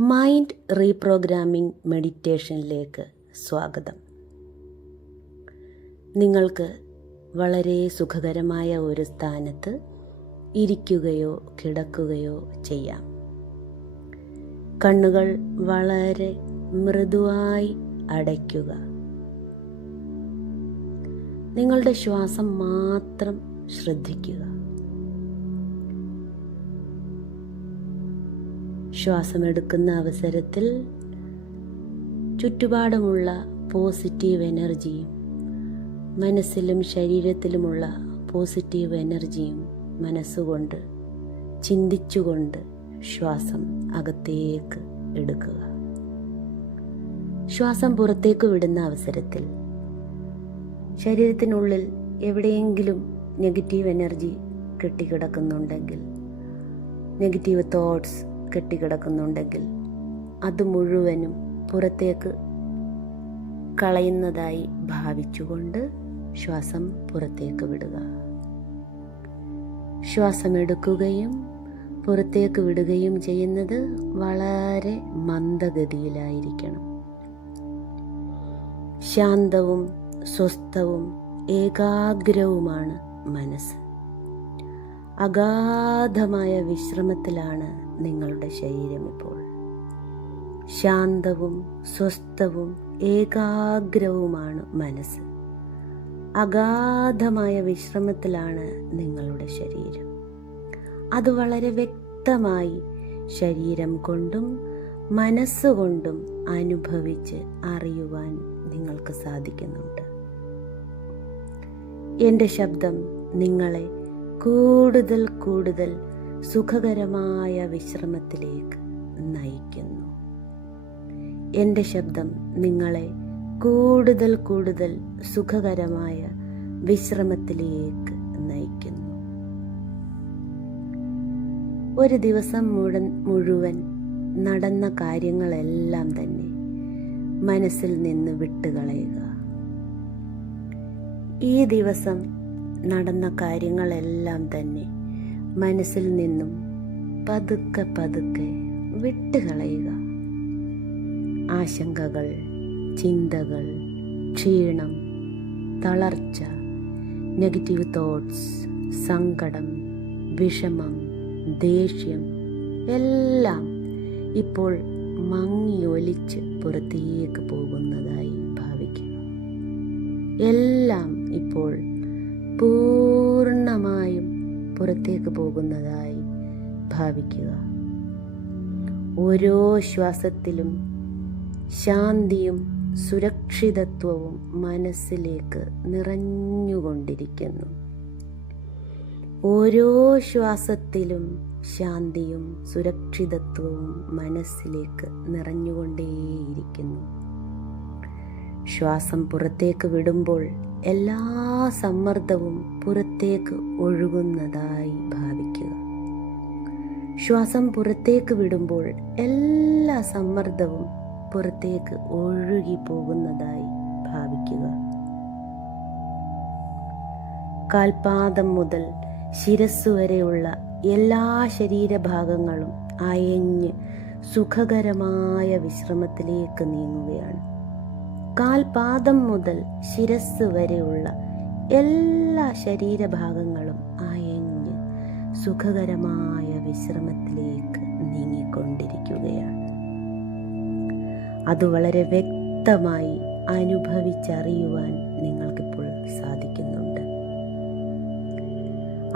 Mind reprogramming മെഡിറ്റേഷനിലേക്ക് സ്വാഗതം. നിങ്ങൾക്ക് വളരെ സുഖകരമായ ഒരു സ്ഥാനത്ത് ഇരിക്കുകയോ കിടക്കുകയോ ചെയ്യാം. കണ്ണുകൾ വളരെ മൃദുവായി അടയ്ക്കുക. നിങ്ങളുടെ ശ്വാസം മാത്രം ശ്രദ്ധിക്കുക. ശ്വാസമെടുക്കുന്ന അവസരത്തിൽ ചുറ്റുപാടുമുള്ള പോസിറ്റീവ് എനർജിയും മനസ്സിലും ശരീരത്തിലുമുള്ള പോസിറ്റീവ് എനർജിയും മനസ്സുകൊണ്ട് ചിന്തിച്ചുകൊണ്ട് ശ്വാസം അകത്തേക്ക് എടുക്കുക. ശ്വാസം പുറത്തേക്ക് വിടുന്ന അവസരത്തിൽ ശരീരത്തിനുള്ളിൽ എവിടെയെങ്കിലും നെഗറ്റീവ് എനർജി കെട്ടിക്കിടക്കുന്നുണ്ടെങ്കിൽ നെഗറ്റീവ് തോട്ട്സ് കെട്ടിക്കിടക്കുന്നുണ്ടെങ്കിൽ അത് മുഴുവനും പുറത്തേക്ക് കളയുന്നതായി ഭാവിച്ചുകൊണ്ട് ശ്വാസം പുറത്തേക്ക് വിടുക. ശ്വാസം എടുക്കുകയും പുറത്തേക്ക് വിടുകയും ചെയ്യുന്നത് വളരെ മന്ദഗതിയിലായിരിക്കണം. ശാന്തവും സ്വസ്ഥവും ഏകാഗ്രവുമാണ് മനസ്സ്. അഗാധമായ വിശ്രമത്തിലാണ് നിങ്ങളുടെ ശരീരം ഇപ്പോൾ. ശാന്തവും സ്വസ്ഥവും ഏകാഗ്രവുമാണ് മനസ്സ്. അഗാധമായ വിശ്രമത്തിലാണ് നിങ്ങളുടെ ശരീരം. അത് വളരെ വ്യക്തമായി ശരീരം കൊണ്ടും മനസ്സുകൊണ്ടും അനുഭവിച്ച് അറിയുവാൻ നിങ്ങൾക്ക് സാധിക്കുന്നുണ്ട്. എന്റെ ശബ്ദം നിങ്ങളെ കൂടുതൽ കൂടുതൽ സുഖകരമായ വിശ്രമത്തിലേക്ക് നയിക്കുന്നു. എന്റെ ശബ്ദം നിങ്ങളെ കൂടുതൽ കൂടുതൽ സുഖകരമായ വിശ്രമത്തിലേക്ക് നയിക്കുന്നു. ഒരു ദിവസം മുഴ മുഴുവൻ നടന്ന കാര്യങ്ങളെല്ലാം തന്നെ മനസ്സിൽ നിന്ന് വിട്ടുകളയുക. ഈ ദിവസം നടന്ന കാര്യങ്ങളെല്ലാം തന്നെ മനസ്സിൽ നിന്നും പതുക്കെ പതുക്കെ വിട്ടുകളയുക. ആശങ്കകൾ ചിന്തകൾ ക്ഷീണം തളർച്ച നെഗറ്റീവ് തോട്ട്സ് സങ്കടം വിഷമം ദേഷ്യം എല്ലാം ഇപ്പോൾ മങ്ങിയൊലിച്ച് പുറത്തേക്ക് പോകുന്നതായി ഭാവിക്കുക എല്ലാം ഇപ്പോൾ പൂർണമായും പുറത്തേക്ക് പോകുന്നതായി ഭാവിക്കുക. ഓരോ ശ്വാസത്തിലും ശാന്തിയും സുരക്ഷിതത്വവും മനസ്സിലേക്ക് നിറഞ്ഞുകൊണ്ടിരിക്കുന്നു. ഓരോ ശ്വാസത്തിലും ശാന്തിയും സുരക്ഷിതത്വവും മനസ്സിലേക്ക് നിറഞ്ഞുകൊണ്ടേയിരിക്കുന്നു. ശ്വാസം പുറത്തേക്ക് വിടുമ്പോൾ എല്ലാ സമ്മർദ്ദവും പുറത്തേക്ക് ഒഴുകുന്നതായി ഭാവിക്കുക. ശ്വാസം പുറത്തേക്ക് വിടുമ്പോൾ എല്ലാ സമ്മർദ്ദവും പുറത്തേക്ക് ഒഴുകി പോകുന്നതായി ഭാവിക്കുക. കാൽപാദം മുതൽ ശിരസ് വരെയുള്ള എല്ലാ ശരീരഭാഗങ്ങളും അയഞ്ഞ് സുഖകരമായ വിശ്രമത്തിലേക്ക് നീങ്ങുകയാണ്. കാൽപാദം മുതൽ ശിരസ് വരെയുള്ള എല്ലാ ശരീരഭാഗങ്ങളും അയഞ്ഞ് സുഖകരമായ വിശ്രമത്തിലേക്ക് നീങ്ങിക്കൊണ്ടിരിക്കുകയാണ്. അത് വളരെ വ്യക്തമായി അനുഭവിച്ചറിയുവാൻ നിങ്ങൾക്കിപ്പോൾ സാധിക്കുന്നുണ്ട്.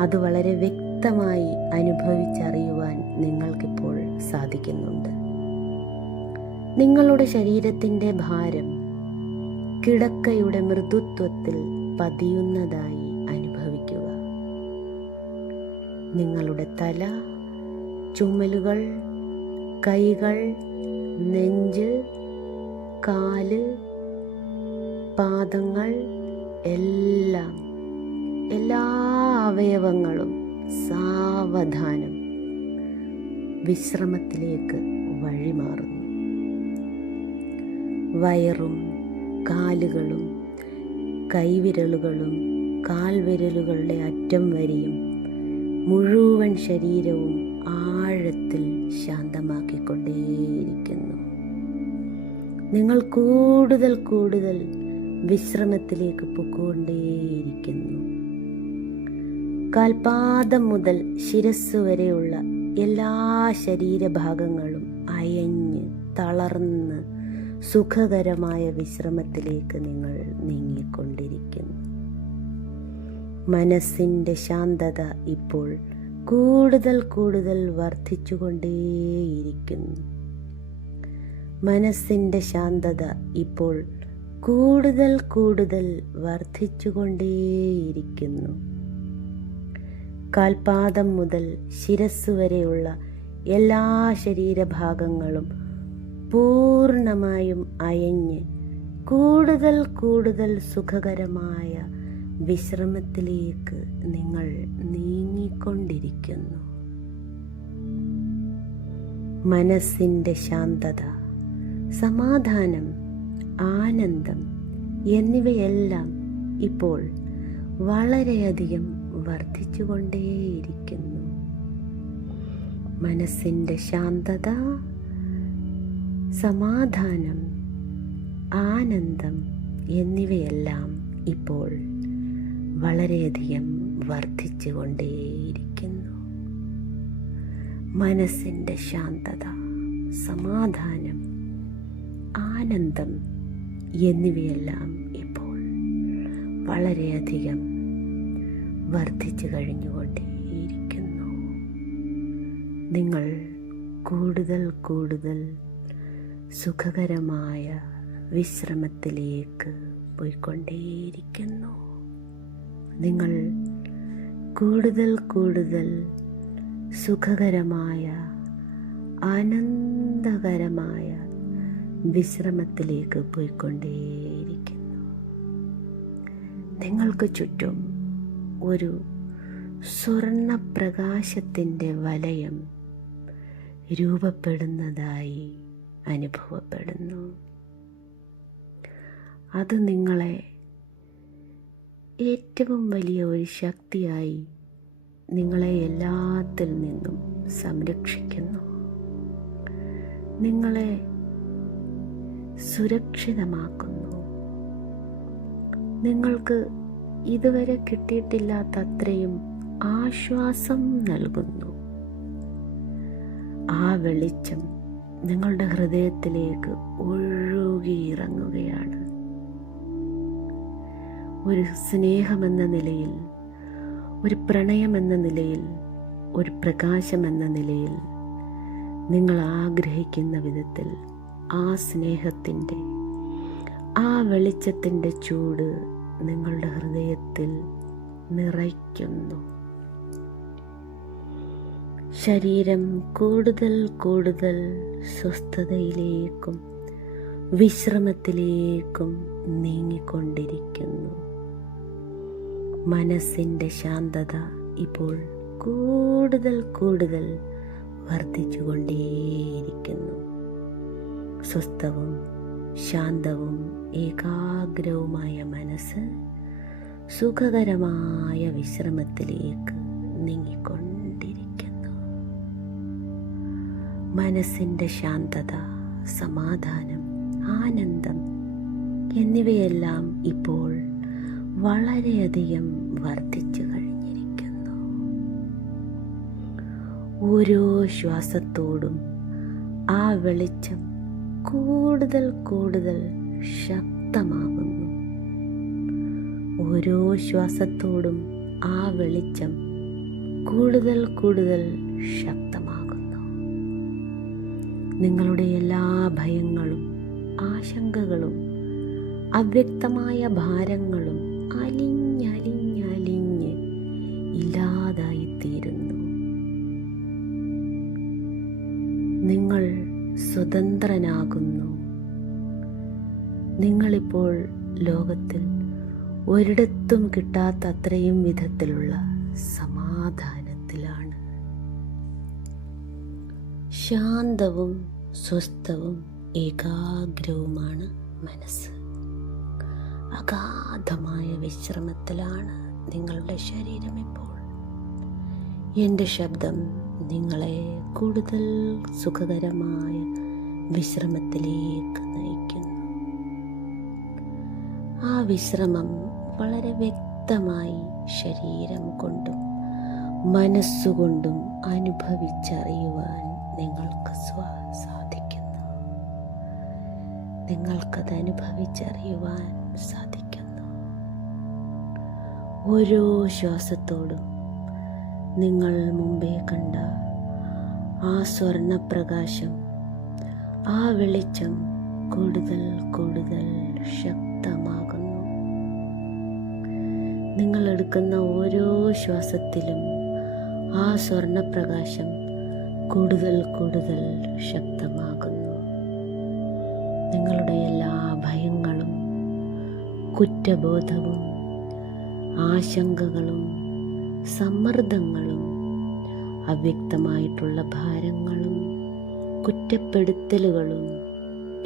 അത് വളരെ വ്യക്തമായി അനുഭവിച്ചറിയുവാൻ നിങ്ങൾക്കിപ്പോൾ സാധിക്കുന്നുണ്ട്. നിങ്ങളുടെ ശരീരത്തിന്റെ ഭാരം കിടക്കയുടെ മൃദുത്വത്തിൽ പതിയുന്നതായി അനുഭവിക്കുക. നിങ്ങളുടെ തല ചുമലുകൾ കൈകൾ നെഞ്ച് കാൽ പാദങ്ങൾ എല്ലാം എല്ലാ അവയവങ്ങളും സാവധാനം വിശ്രമത്തിലേക്ക് വഴിമാറുന്നു. വയറും കാലുകളും കൈവിരലുകളും കാൽവിരലുകളുടെ അറ്റം വരെയും മുഴുവൻ ശരീരവും ആഴത്തിൽ ശാന്തമാക്കിക്കൊണ്ടേയിരിക്കുന്നു. നിങ്ങൾ കൂടുതൽ കൂടുതൽ വിശ്രമത്തിലേക്ക് പൊക്കോണ്ടേയിരിക്കുന്നു കാൽപാദം മുതൽ ശിരസ് വരെയുള്ള എല്ലാ ശരീരഭാഗങ്ങളും അയഞ്ഞ് തളർന്ന് സുഖകരമായ വിശ്രമത്തിലേക്ക് നിങ്ങൾ നീങ്ങിക്കൊണ്ടിരിക്കുന്നു. മനസ്സിന്റെ ശാന്തത ഇപ്പോൾ കൂടുതൽ കൂടുതൽ വർദ്ധിച്ചുകൊണ്ടേയിരിക്കുന്നു. മനസ്സിന്റെ ശാന്തത ഇപ്പോൾ കൂടുതൽ കൂടുതൽ വർദ്ധിച്ചുകൊണ്ടേയിരിക്കുന്നു. കാൽപാദം മുതൽ ശിരസ് വരെയുള്ള എല്ലാ ശരീരഭാഗങ്ങളും പൂർണമായും അയഞ്ഞ് കൂടുതൽ കൂടുതൽ സുഖകരമായ വിശ്രമത്തിലേക്ക് നിങ്ങൾ നീങ്ങിക്കൊണ്ടിരിക്കുന്നു. മനസ്സിന്റെ ശാന്തത സമാധാനം ആനന്ദം എന്നിവയെല്ലാം ഇപ്പോൾ വളരെയധികം വർദ്ധിച്ചുകൊണ്ടേയിരിക്കുന്നു. മനസ്സിന്റെ ശാന്തത സമാധാനം ആനന്ദം എന്നിവയെല്ലാം ഇപ്പോൾ വളരെയധികം വർദ്ധിച്ചുകൊണ്ടേയിരിക്കുന്നു. മനസ്സിന്റെ ശാന്തത സമാധാനം ആനന്ദം എന്നിവയെല്ലാം ഇപ്പോൾ വളരെയധികം വർദ്ധിച്ചു കഴിഞ്ഞുകൊണ്ടേയിരിക്കുന്നു. നിങ്ങൾ കൂടുതൽ കൂടുതൽ സുഖകരമായ വിശ്രമത്തിലേക്ക് പോയിക്കൊണ്ടേയിരിക്കുന്നു. നിങ്ങൾ കൂടുതൽ കൂടുതൽ സുഖകരമായ ആനന്ദകരമായ വിശ്രമത്തിലേക്ക് പോയിക്കൊണ്ടേയിരിക്കുന്നു. നിങ്ങൾക്ക് ചുറ്റും ഒരു സ്വർണപ്രകാശത്തിന്റെ വലയം രൂപപ്പെടുന്നതായി അനുഭവപ്പെടുന്നു. അത് നിങ്ങളെ ഏറ്റവും വലിയ ഒരു ശക്തിയായി നിങ്ങളെ എല്ലാത്തിൽ നിന്നും സംരക്ഷിക്കുന്നു. നിങ്ങളെ സുരക്ഷിതമാക്കുന്നു. നിങ്ങൾക്ക് ഇതുവരെ കിട്ടിയിട്ടില്ലാത്ത അത്രയും ആശ്വാസം നൽകുന്നു. ആ വെളിച്ചം നിങ്ങളുടെ ഹൃദയത്തിലേക്ക് ഒഴുകിയിറങ്ങുകയാണ്. ഒരു സ്നേഹമെന്ന നിലയിൽ ഒരു പ്രണയമെന്ന നിലയിൽ ഒരു പ്രകാശമെന്ന നിലയിൽ നിങ്ങൾ ആഗ്രഹിക്കുന്ന വിധത്തിൽ ആ സ്നേഹത്തിന്റെ ആ വെളിച്ചത്തിന്റെ ചൂട് നിങ്ങളുടെ ഹൃദയത്തിൽ നിറയ്ക്കുന്നു. ശരീരം കൂടുതൽ കൂടുതൽ സ്വസ്ഥതയിലേക്കും വിശ്രമത്തിലേക്കും നീങ്ങിക്കൊണ്ടിരിക്കുന്നു. മനസ്സിന്റെ ശാന്തത ഇപ്പോൾ കൂടുതൽ കൂടുതൽ വർദ്ധിച്ചുകൊണ്ടേയിരിക്കുന്നു. സ്വസ്ഥവും ശാന്തവും ഏകാഗ്രവുമായ മനസ്സ് സുഖകരമായ വിശ്രമത്തിലേക്ക് നീങ്ങിക്കൊണ്ടിരിക്കുന്നു മനസ്സിന്റെ ശാന്തത സമാധാനം ആനന്ദം എന്നിവയെല്ലാം ഇപ്പോൾ വളരെയധികം വർദ്ധിച്ചു കഴിഞ്ഞിരിക്കുന്നു. ഓരോ ശ്വാസത്തോടും ആ വെളിച്ചം കൂടുതൽ കൂടുതൽ ശക്തമാകുന്നു. ഓരോ ശ്വാസത്തോടും ആ വെളിച്ചം കൂടുതൽ കൂടുതൽ ശക്തമാകുന്നു. നിങ്ങളുടെ എല്ലാ ഭയങ്ങളും ആശങ്കകളും അവ്യക്തമായ ഭാരങ്ങളും അലിഞ്ഞലിഞ്ഞലിഞ്ഞ് ഇല്ലാതായിത്തീരുന്നു. നിങ്ങൾ സ്വതന്ത്രനാകുന്നു. നിങ്ങളിപ്പോൾ ലോകത്തിൽ ഒരിടത്തും കിട്ടാത്ത അത്രയും വിധത്തിലുള്ള സമാധാനത്തിലാണ്. ശാന്തവും സ്വസ്ഥവും ഏകാഗ്രവുമാണ് മനസ്സ്. അഗാധമായ വിശ്രമത്തിലാണ് നിങ്ങളുടെ ശരീരം ഇപ്പോൾ. എന്റെ ശബ്ദം നിങ്ങളെ കൂടുതൽ സുഖകരമായ വിശ്രമത്തിലേക്ക് നയിക്കുന്നു. ആ വിശ്രമം വളരെ വ്യക്തമായി ശരീരം കൊണ്ടും മനസ്സുകൊണ്ടും അനുഭവിച്ചറിയുവാൻ നിങ്ങൾക്ക് സ്വ സാധിക്കുന്നു നിങ്ങൾക്കത് അനുഭവിച്ചറിയുവാൻ സാധിക്കുന്നു ഓരോ ശ്വാസത്തോടും നിങ്ങൾ മുമ്പേ കണ്ട ആ സ്വർണപ്രകാശം ആ വെളിച്ചം കൂടുതൽ കൂടുതൽ ശക്തമാകുന്നു. നിങ്ങൾ എടുക്കുന്ന ഓരോ ശ്വാസത്തിലും ആ സ്വർണപ്രകാശം കൂടുതൽ കൂടുതൽ ശക്തമാകുന്നു. നിങ്ങളുടെ എല്ലാ ഭയങ്ങളും കുറ്റബോധവും ആശങ്കകളും സമ്മർദ്ദങ്ങളും അവ്യക്തമായിട്ടുള്ള ഭാരങ്ങളും കുറ്റപ്പെടുത്തലുകളും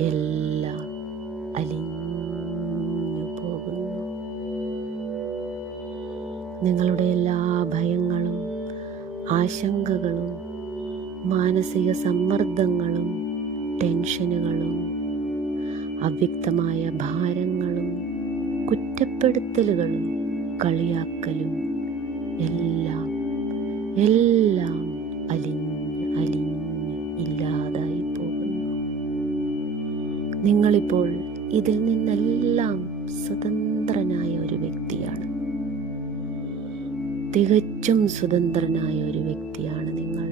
എല്ലാം അലിഞ്ഞു പോകുന്നു. നിങ്ങളുടെ എല്ലാ ഭയങ്ങളും ആശങ്കകളും മാനസിക സമ്മർദ്ദങ്ങളും ടെൻഷനുകളും അവ്യക്തമായ ഭാരങ്ങളും കുറ്റപ്പെടുത്തലുകളും കളിയാക്കലും എല്ലാം എല്ലാം അലിഞ്ഞ് അലിഞ്ഞ് ഇല്ലാതായി പോകുന്നു. നിങ്ങളിപ്പോൾ ഇതിൽ നിന്നെല്ലാം സ്വതന്ത്രനായ ഒരു വ്യക്തിയാണ്. തികച്ചും സ്വതന്ത്രനായ ഒരു വ്യക്തിയാണ് നിങ്ങൾ.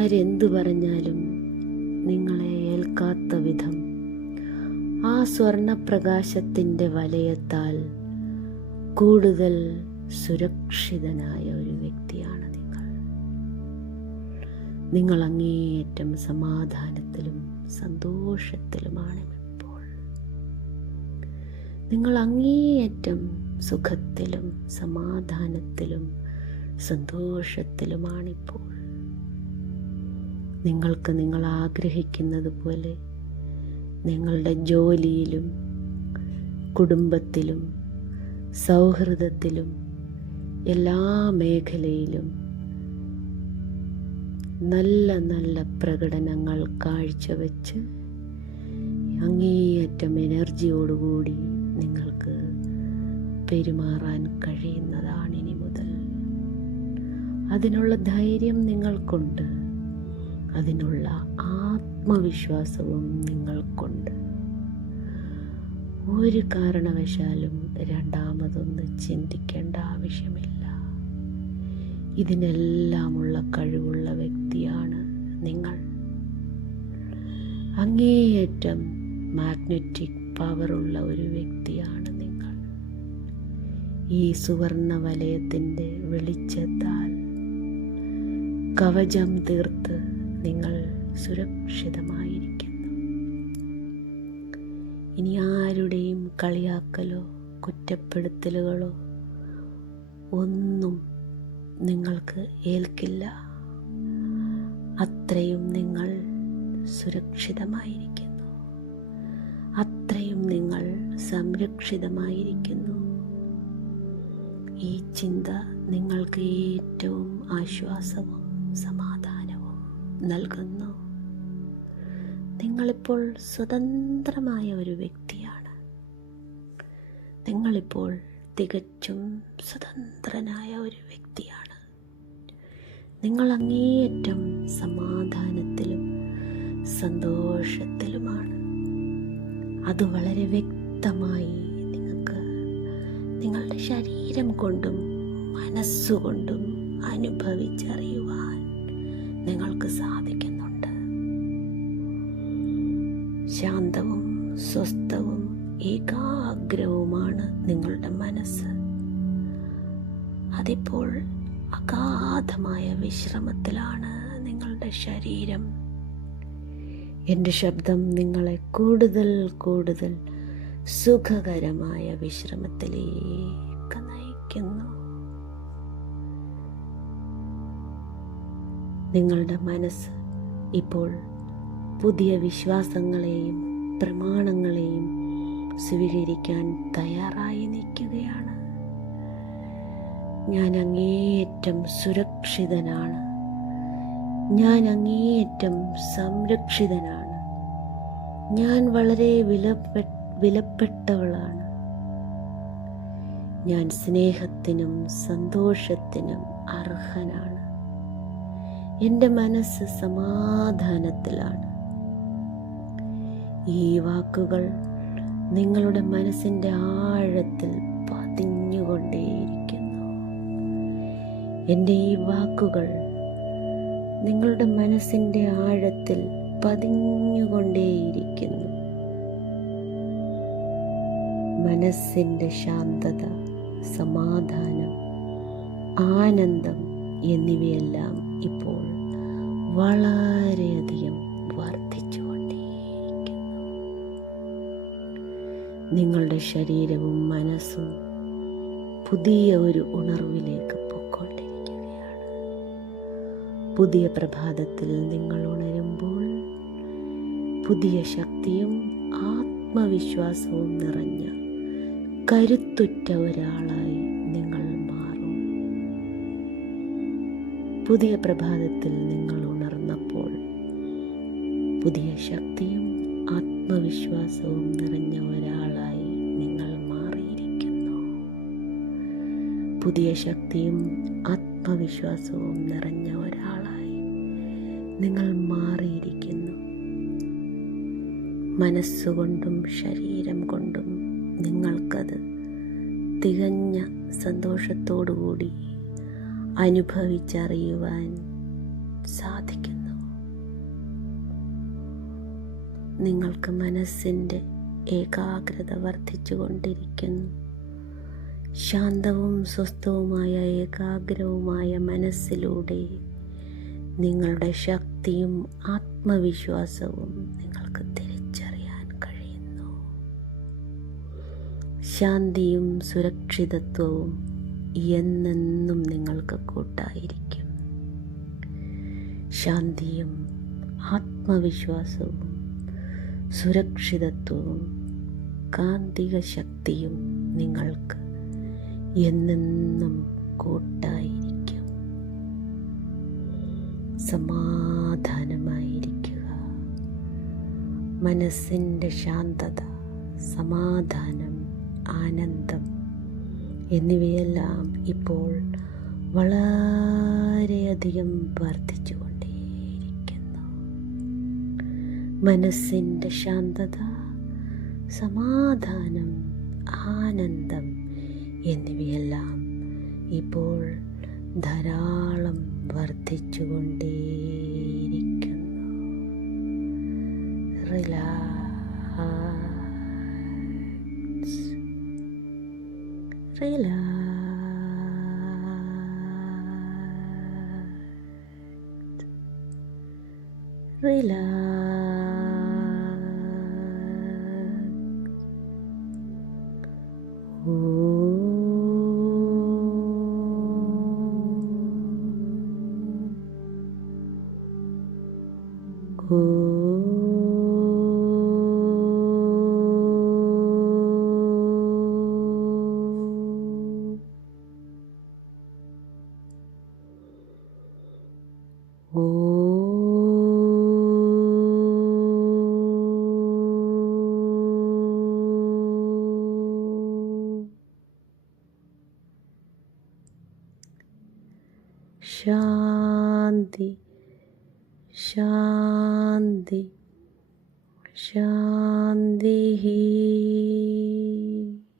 ആരെന്തു പറഞ്ഞാലും നിങ്ങളെ ഏൽക്കാത്ത വിധം. ആ സ്വർണപ്രകാശത്തിന്റെ വലയത്താൽ കൂടുതൽ സുരക്ഷിതനായ ഒരു വ്യക്തിയാണ് നിങ്ങൾ. നിങ്ങൾ അങ്ങേയറ്റം സമാധാനത്തിലും സന്തോഷത്തിലുമാണ് ഇപ്പോൾ. നിങ്ങൾ അങ്ങേയറ്റം സുഖത്തിലും സമാധാനത്തിലും സന്തോഷത്തിലുമാണിപ്പോൾ. നിങ്ങൾക്ക് നിങ്ങൾ ആഗ്രഹിക്കുന്നത് പോലെ നിങ്ങളുടെ ജോലിയിലും കുടുംബത്തിലും സൗഹൃദത്തിലും എല്ലാ മേഖലയിലും നല്ല നല്ല പ്രകടനങ്ങൾ കാഴ്ചവെച്ച് അങ്ങേയറ്റം എനർജിയോടുകൂടി നിങ്ങൾക്ക് പെരുമാറാൻ കഴിയുന്നതാണ് ഇനി മുതൽ. അതിനുള്ള ധൈര്യം നിങ്ങൾക്കുണ്ട്. അതിനുള്ള ആത്മവിശ്വാസവും നിങ്ങൾക്കുണ്ട്. ഒരു കാരണവശാലും രണ്ടാമതൊന്ന് ചിന്തിക്കേണ്ട ആവശ്യമില്ല. ഇതിനെല്ലാമുള്ള കഴിവുള്ള വ്യക്തിയാണ് നിങ്ങൾ. അങ്ങേയറ്റം മാഗ്നറ്റിക് പവറുള്ള ഒരു വ്യക്തിയാണ് നിങ്ങൾ. ഈ സുവർണ വലയത്തിന്റെ വെളിച്ചത്താൽ കവചം തീർത്ത് നിങ്ങൾ സുരക്ഷിതമായിരിക്കുന്നു. ഇനി ആരുടെയും കളിയാക്കലോ കുറ്റപ്പെടുത്തലുകളോ ഒന്നും നിങ്ങൾക്ക് ഏൽക്കില്ല. അത്രയും നിങ്ങൾ സുരക്ഷിതമായിരിക്കുന്നു. അത്രയും നിങ്ങൾ സംരക്ഷിതമായിരിക്കുന്നു. ഈ ചിന്ത നിങ്ങൾക്ക് ഏറ്റവും ആശ്വാസവും നൽകുന്നു. നിങ്ങളിപ്പോൾ സ്വതന്ത്രമായ ഒരു വ്യക്തിയാണ്. നിങ്ങളിപ്പോൾ തികച്ചും സ്വതന്ത്രനായ ഒരു വ്യക്തിയാണ്. നിങ്ങൾ അങ്ങേയറ്റം സമാധാനത്തിലും സന്തോഷത്തിലുമാണ്. അത് വളരെ വ്യക്തമായി നിങ്ങൾക്ക് നിങ്ങളുടെ ശരീരം കൊണ്ടും മനസ്സുകൊണ്ടും അനുഭവിച്ചറിയുവാൻ നിങ്ങൾക്ക് സാധിക്കുന്നുണ്ട്. ശാന്തവും സ്വസ്ഥവും ഏകാഗ്രവുമാണ് നിങ്ങളുടെ മനസ്സ്. അതിപ്പോൾ അഗാധമായ വിശ്രമത്തിലാണ് നിങ്ങളുടെ ശരീരം. എന്റെ ശബ്ദം നിങ്ങളെ കൂടുതൽ കൂടുതൽ സുഖകരമായ വിശ്രമത്തിലേക്ക് നയിക്കുന്നു. നിങ്ങളുടെ മനസ്സ് ഇപ്പോൾ പുതിയ വിശ്വാസങ്ങളെയും പ്രമാണങ്ങളെയും സ്വീകരിക്കാൻ തയ്യാറായി നിൽക്കുകയാണ്. ഞാൻ അങ്ങേയറ്റം സുരക്ഷിതനാണ്. ഞാൻ അങ്ങേയറ്റം സംരക്ഷിതനാണ്. ഞാൻ വളരെ വിലപ്പെ വിലപ്പെട്ടവളാണ്. ഞാൻ സ്നേഹത്തിനും സന്തോഷത്തിനും അർഹനാണ്. എന്റെ മനസ്സ് സമാധാനത്തിലാണ്. ഈ വാക്കുകൾ നിങ്ങളുടെ മനസ്സിന്റെ ആഴത്തിൽ പതിഞ്ഞുകൊണ്ടേയിരിക്കുന്നു. എന്റെ ഈ വാക്കുകൾ നിങ്ങളുടെ മനസ്സിന്റെ ആഴത്തിൽ പതിഞ്ഞുകൊണ്ടേയിരിക്കുന്നു. മനസ്സിന്റെ ശാന്തത സമാധാനം ആനന്ദം എന്നിവയെല്ലാം ഇപ്പോൾ വളരെയധികം വർദ്ധിച്ചുകൊണ്ടേയിരിക്കുന്നു. നിങ്ങളുടെ ശരീരവും മനസ്സും പുതിയ ഒരു ഉണർവിലേക്ക് പൊക്കൊണ്ടിരിക്കുകയാണ് പുതിയ പ്രഭാതത്തിൽ നിങ്ങൾ ഉണരുമ്പോൾ പുതിയ ശക്തിയും ആത്മവിശ്വാസവും നിറഞ്ഞ കരുത്തുറ്റ ഒരാളായി പുതിയ പ്രഭാതത്തിൽ നിങ്ങൾ ഉണർന്നപ്പോൾ പുതിയ ശക്തിയും ആത്മവിശ്വാസവും നിറഞ്ഞ ഒരാളായി നിങ്ങൾ മാറിയിരിക്കുന്നു. പുതിയ ശക്തിയും ആത്മവിശ്വാസവും നിറഞ്ഞ ഒരാളായി നിങ്ങൾ മാറിയിരിക്കുന്നു. മനസ്സുകൊണ്ടും ശരീരം കൊണ്ടും നിങ്ങൾക്കത് തികഞ്ഞ സന്തോഷത്തോടുകൂടി അനുഭവിച്ചറിയുവാൻ സാധിക്കുന്നു. നിങ്ങൾക്ക് മനസ്സിന്റെ ഏകാഗ്രത വർദ്ധിച്ചു കൊണ്ടിരിക്കുന്നു ശാന്തവും സ്വസ്ഥവുമായ ഏകാഗ്രവുമായ മനസ്സിലൂടെ നിങ്ങളുടെ ശക്തിയും ആത്മവിശ്വാസവും നിങ്ങൾക്ക് തിരിച്ചറിയാൻ കഴിയുന്നു. ശാന്തിയും സുരക്ഷിതത്വവും എന്നെന്നും നിങ്ങൾക്ക് കൂട്ടായിരിക്കും. ശാന്തിയും ആത്മവിശ്വാസവും സുരക്ഷിതത്വവും കാന്തിക ശക്തിയും നിങ്ങൾക്ക് എന്നെന്നും കൂട്ടായിരിക്കും. സമാധാനമായിരിക്കുക. മനസ്സിന്റെ ശാന്തത സമാധാനം ആനന്ദം എന്നിവയെല്ലാം ഇപ്പോൾ വളരെയധികം വർദ്ധിച്ചുകൊണ്ടേയിരിക്കുന്നു. മനസ്സിന്റെ ശാന്തത സമാധാനം ആനന്ദം എന്നിവയെല്ലാം ഇപ്പോൾ ധാരാളം വർദ്ധിച്ചുകൊണ്ടേയിരിക്കുന്നു. Relax. Relax. Relax. Oh. Oh.